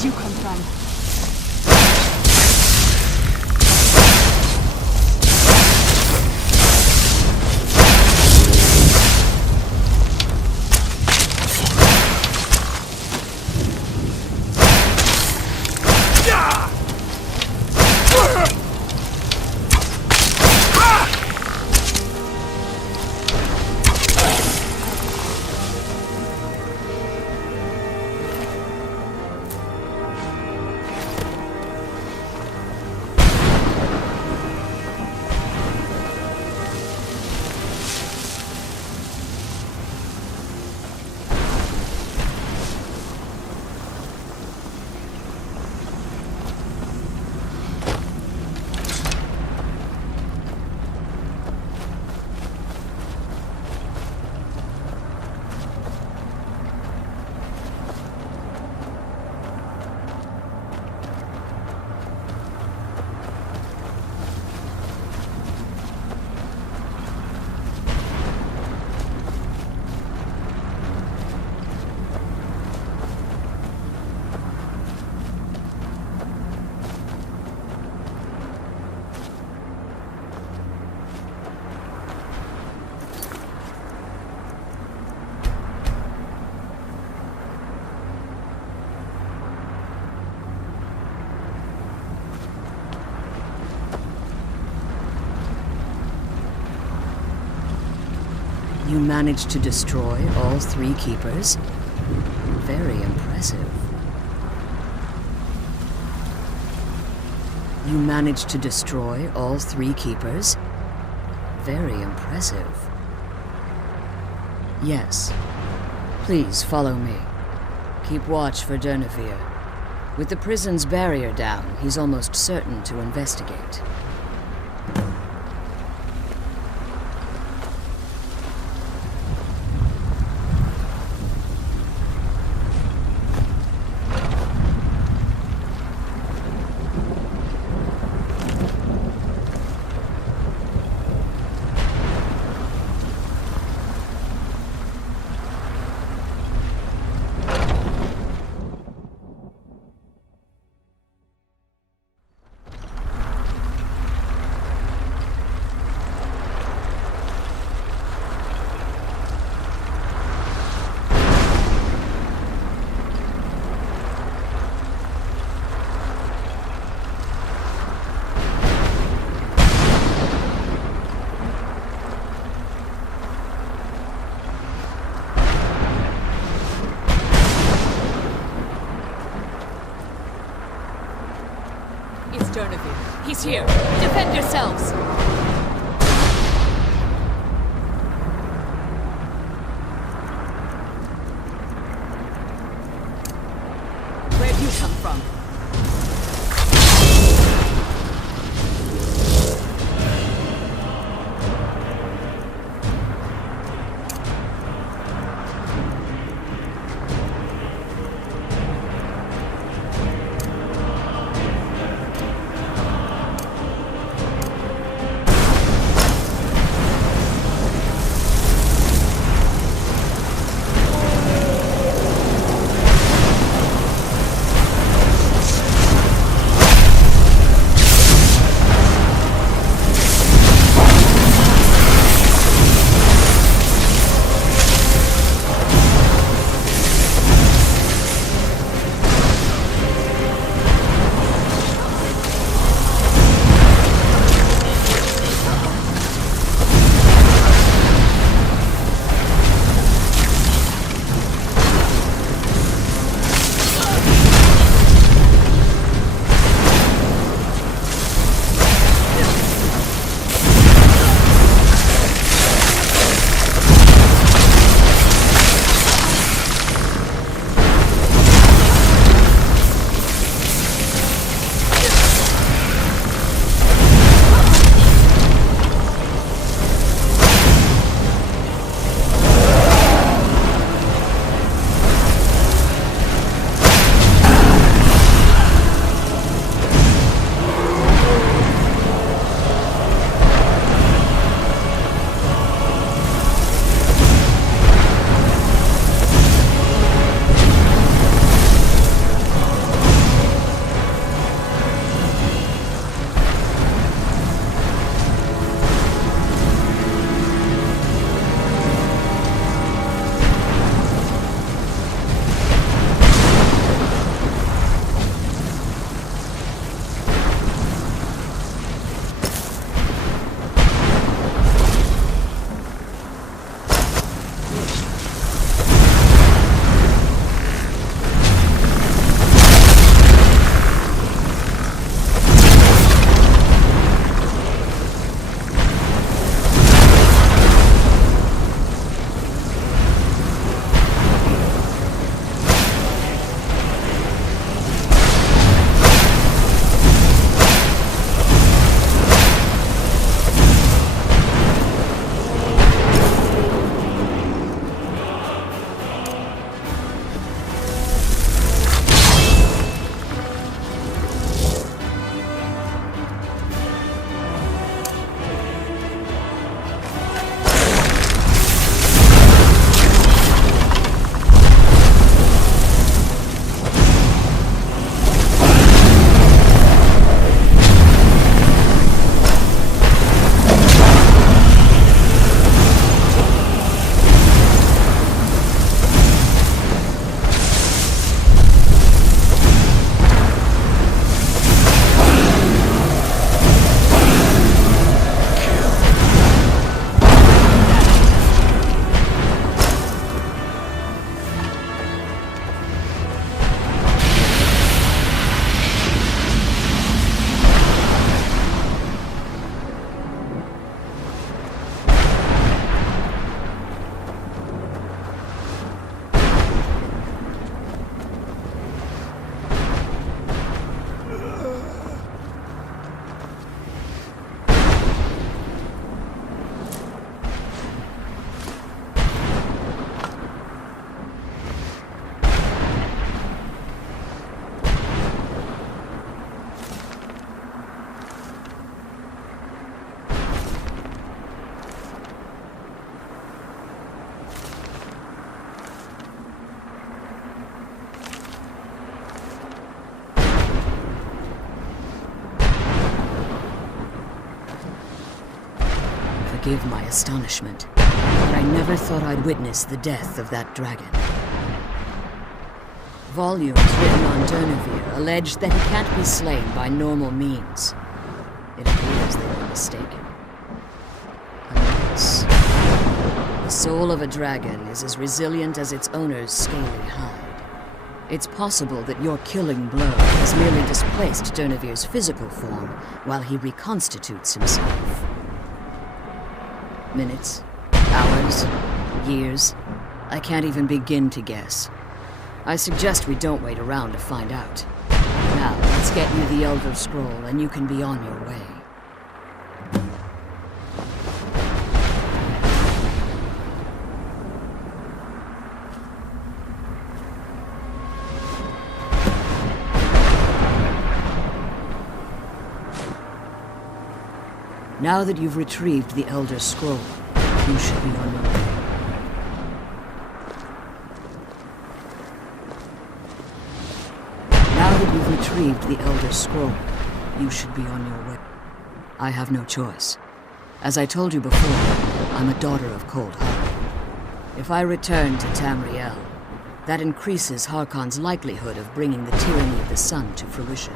did you come from? You managed to destroy all 3 keepers? Very impressive. You managed to destroy all 3 keepers? Very impressive. Yes. Please follow me. Keep watch for Durnevere. With the prison's barrier down, he's almost certain to investigate. He's here. Defend yourselves! Where'd you come from? forgive my astonishment, but I never thought I'd witness the death of that dragon. Volumes written on Durnevere allege that he can't be slain by normal means. It appears they were mistaken. Unless the soul of a dragon is as resilient as its owner's scaly hide. It's possible that your killing blow has merely displaced Durnevere's physical form while he reconstitutes himself. Minutes, hours, years, I can't even begin to guess. I suggest we don't wait around to find out. Now, let's get you the Elder Scroll and you can be on your way. Now that you've retrieved the Elder Scroll, you should be on your way. Now that you've retrieved the Elder Scroll, you should be on your way. I have no choice. As I told you before, I'm a daughter of Cold Heart. If I return to Tamriel, that increases Harkon's likelihood of bringing the tyranny of the sun to fruition.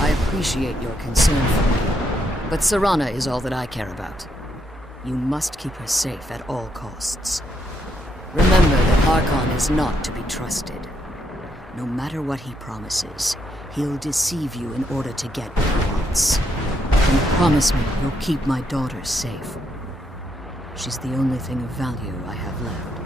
I appreciate your concern for me, but Serana is all that I care about. You must keep her safe at all costs. Remember that Harkon is not to be trusted. No matter what he promises, he'll deceive you in order to get what he wants. And promise me you'll keep my daughter safe. She's the only thing of value I have left.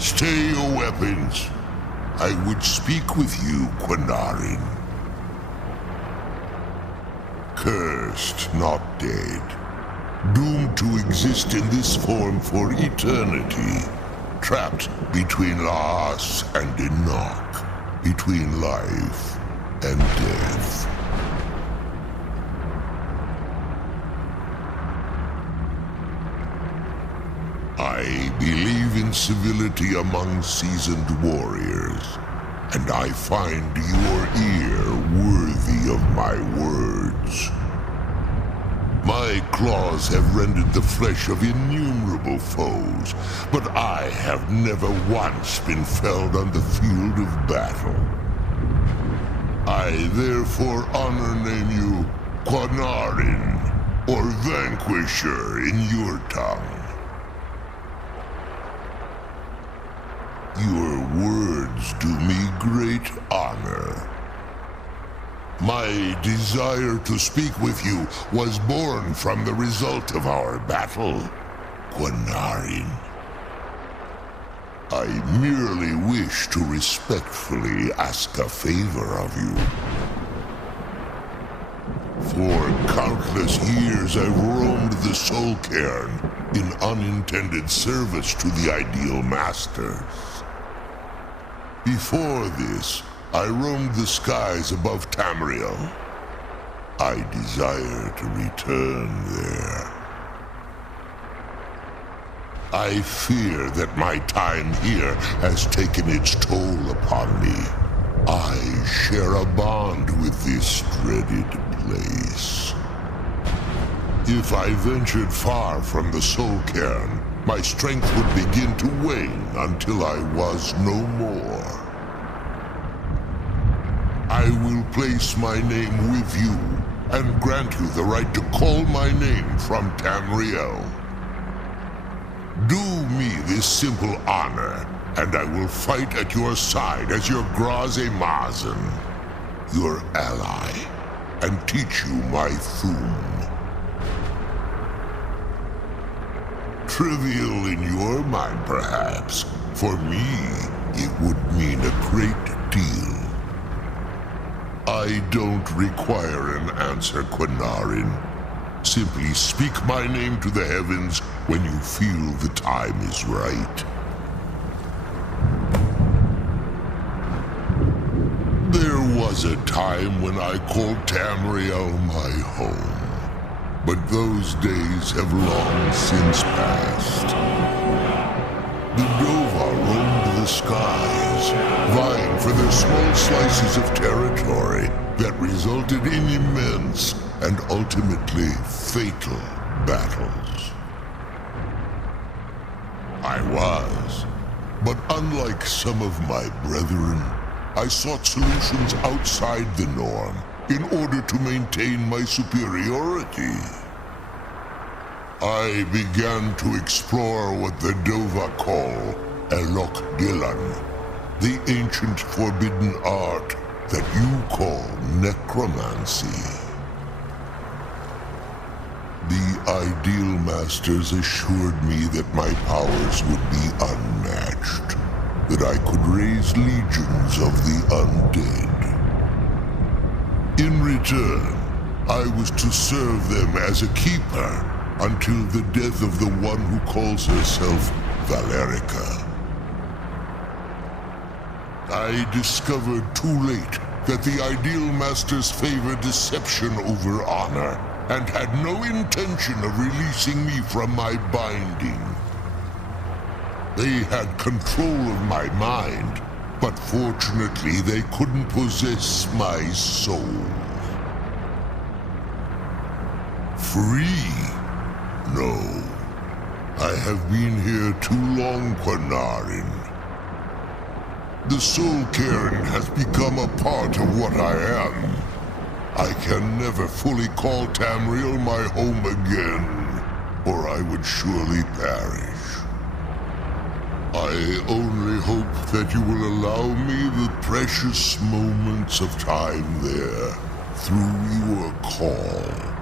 Stay your weapons. I would speak with you, Quinarin. Cursed, not dead. Doomed to exist in this form for eternity. Trapped between Laas and Enoch. Between life and death. I believe in civility among seasoned warriors, and I find your ear worthy of my words. My claws have rended the flesh of innumerable foes, but I have never once been felled on the field of battle. I therefore honor name you Quanarin, or Vanquisher in your tongue. Your words do me great honor. My desire to speak with you was born from the result of our battle, Quanarin. I merely wish to respectfully ask a favor of you. For countless years I've roamed the Soul Cairn in unintended service to the Ideal Masters. Before this, I roamed the skies above Tamriel. I desire to return there. I fear that my time here has taken its toll upon me. I share a bond with this dreaded place. If I ventured far from the Soul Cairn, my strength would begin to wane until I was no more. I will place my name with you and grant you the right to call my name from Tamriel. Do me this simple honor, and I will fight at your side as your Graze Mazen, your ally, and teach you my Thum. Trivial in your mind, perhaps. For me, it would mean a great deal. I don't require an answer, Quanarin. Simply speak my name to the heavens when you feel the time is right. There was a time when I called Tamriel my home, but those days have long since passed. The Dova roamed the skies, vying for their small slices of territory that resulted in immense and ultimately fatal battles. I was, but unlike some of my brethren, I sought solutions outside the norm in order to maintain my superiority. I began to explore what the Dova call Elok Gillan, the ancient forbidden art that you call necromancy. The Ideal Masters assured me that my powers would be unmatched, that I could raise legions of the undead. In return, I was to serve them as a keeper until the death of the one who calls herself Valerica. I discovered too late that the Ideal Masters favor deception over honor, and had no intention of releasing me from my binding. They had control of my mind, but fortunately they couldn't possess my soul. Free? No. I have been here too long, Quanarin. The Soul Cairn has become a part of what I am. I can never fully call Tamriel my home again, or I would surely perish. I only hope that you will allow me the precious moments of time there through your call.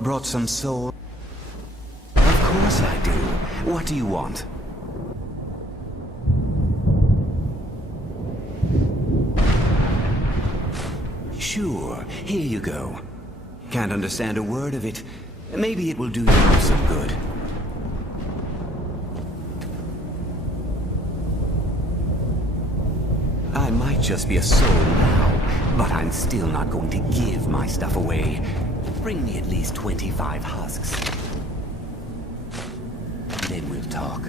Brought some soul? Of course I do. What do you want? Sure, here you go. Can't understand a word of it. Maybe it will do you some good. I might just be a soul now, but I'm still not going to give my stuff away. Bring me at least 25 husks. Then we'll talk.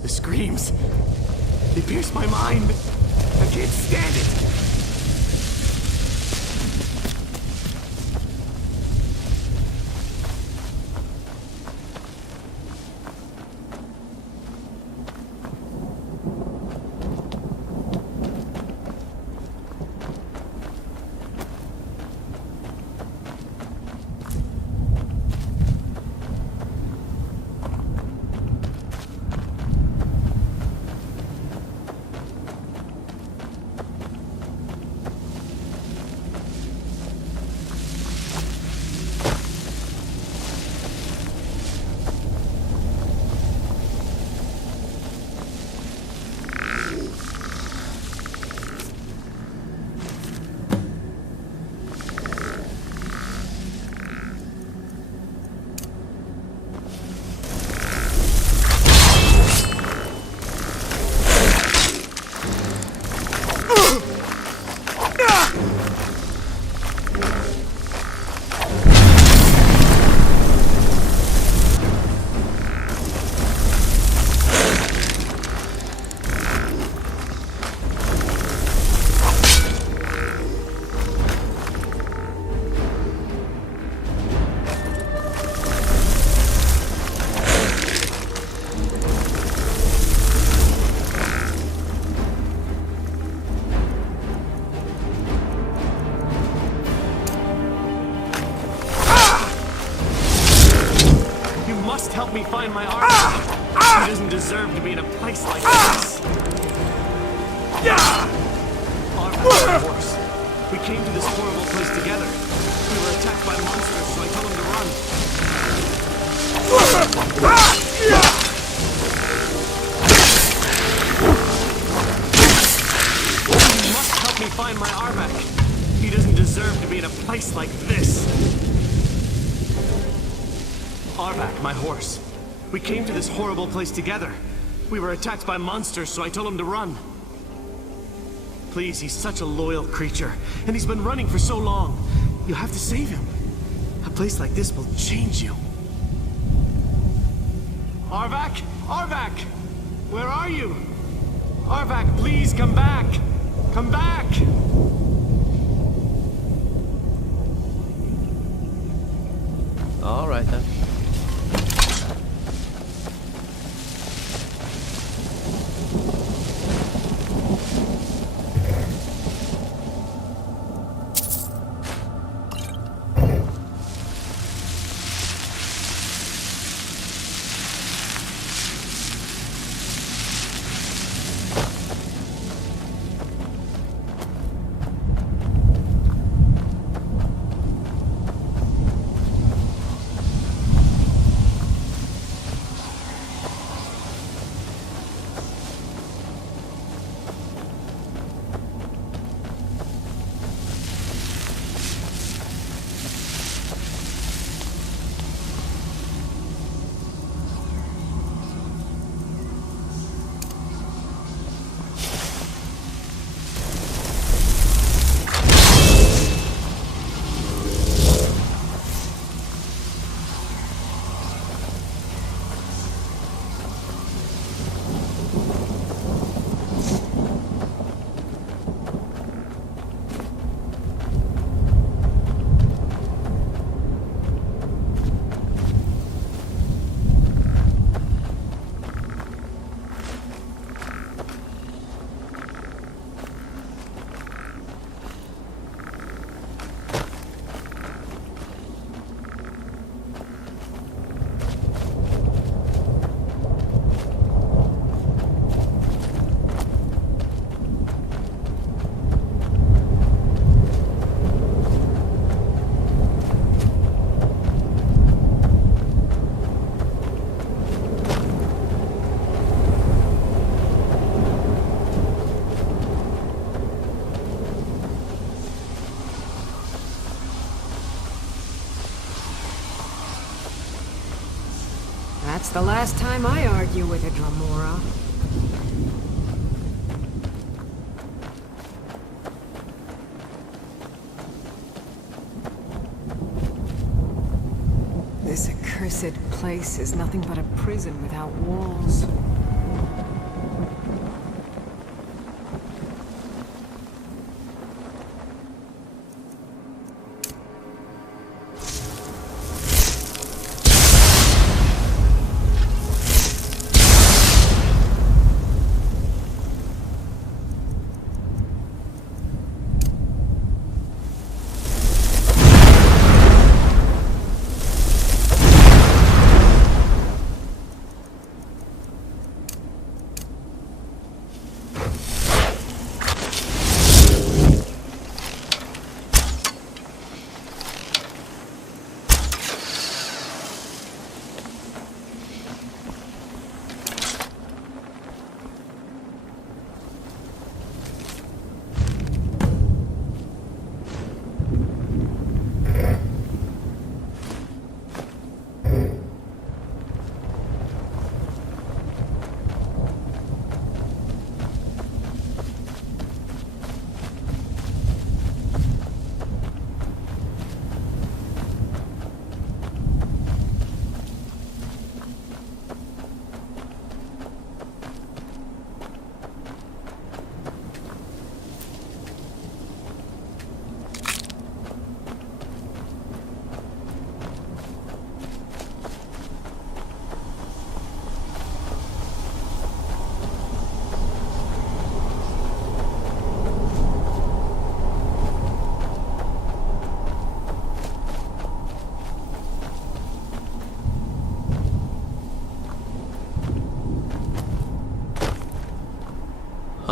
The screams. They pierce my mind. I can't stand it. help me find my Arthur. He doesn't deserve to be in a place like this. Arthur, my horse. We came to this horrible place together. We were attacked by monsters, so I told him to run. You must help me find my Arvak. He doesn't deserve to be in a place like this. Arvak, my horse. We came to this horrible place together. We were attacked by monsters, so I told him to run. Please, he's such a loyal creature, and he's been running for so long. You have to save him. A place like this will change you. Arvak? Arvak! Where are you? Arvak, please come back! Come back! All right then. That's the last time I argue with a Dremora. This accursed place is nothing but a prison without walls.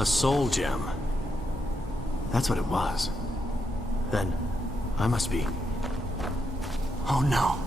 A soul gem. That's what it was. Then, I must be... Oh no.